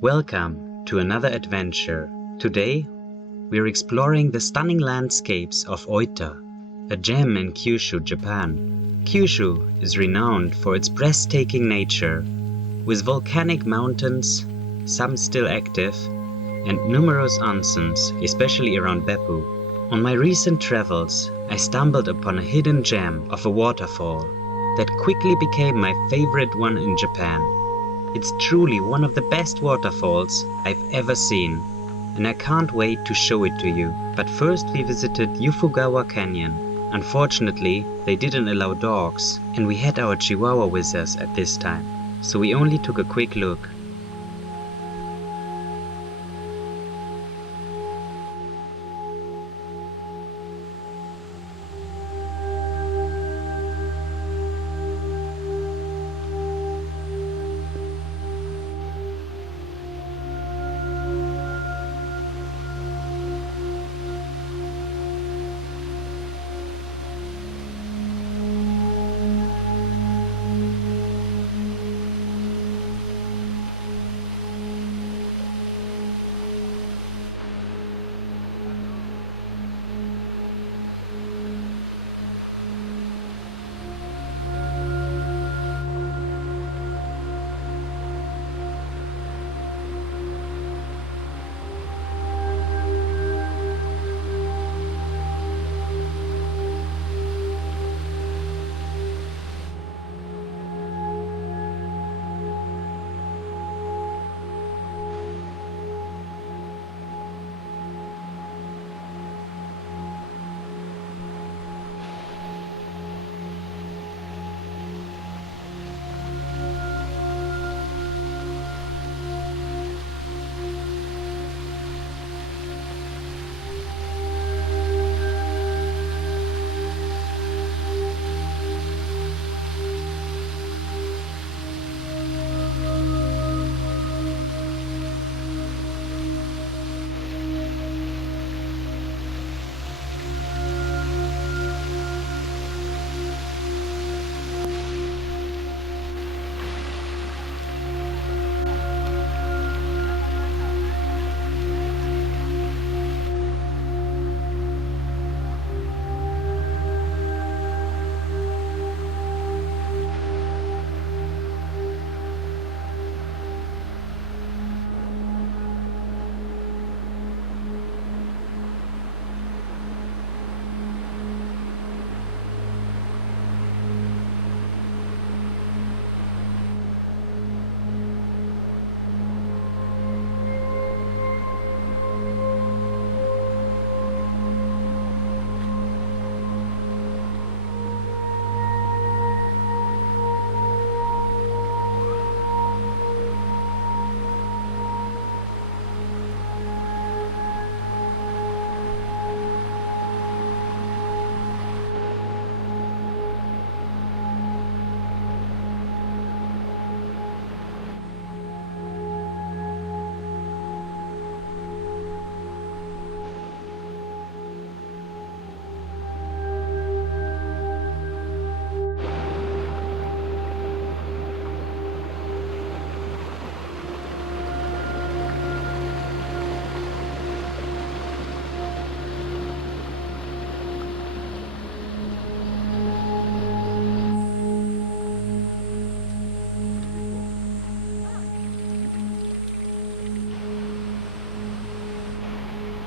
Welcome to another adventure. Today, we're exploring the stunning landscapes of Oita, a gem in Kyushu, Japan. Kyushu is renowned for its breathtaking nature, with volcanic mountains, some still active, and numerous onsens, especially around Beppu. On my recent travels, I stumbled upon a hidden gem of a waterfall that quickly became my favorite one in Japan. It's truly one of the best waterfalls I've ever seen, and I can't wait to show it to you. But first we visited Yufugawa Canyon. Unfortunately, they didn't allow dogs, and we had our Chihuahua with us at this time, so we only took a quick look.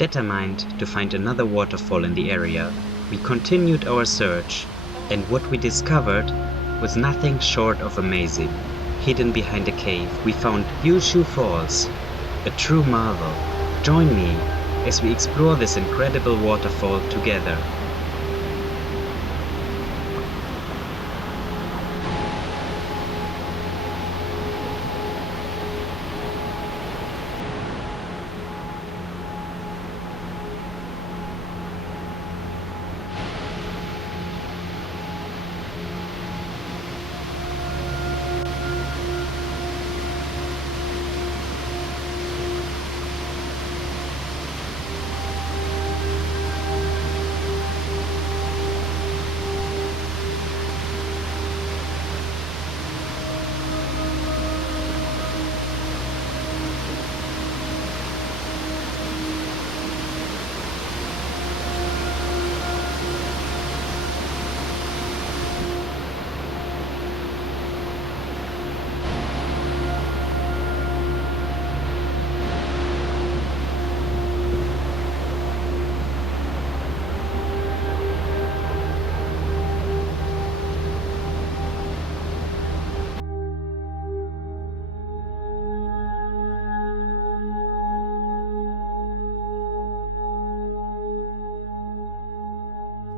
Determined to find another waterfall in the area, we continued our search, and what we discovered was nothing short of amazing. Hidden behind a cave, we found Yushu Falls, a true marvel. Join me as we explore this incredible waterfall together.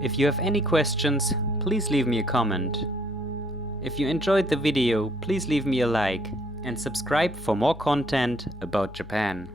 If you have any questions, please leave me a comment. If you enjoyed the video, please leave me a like and subscribe for more content about Japan.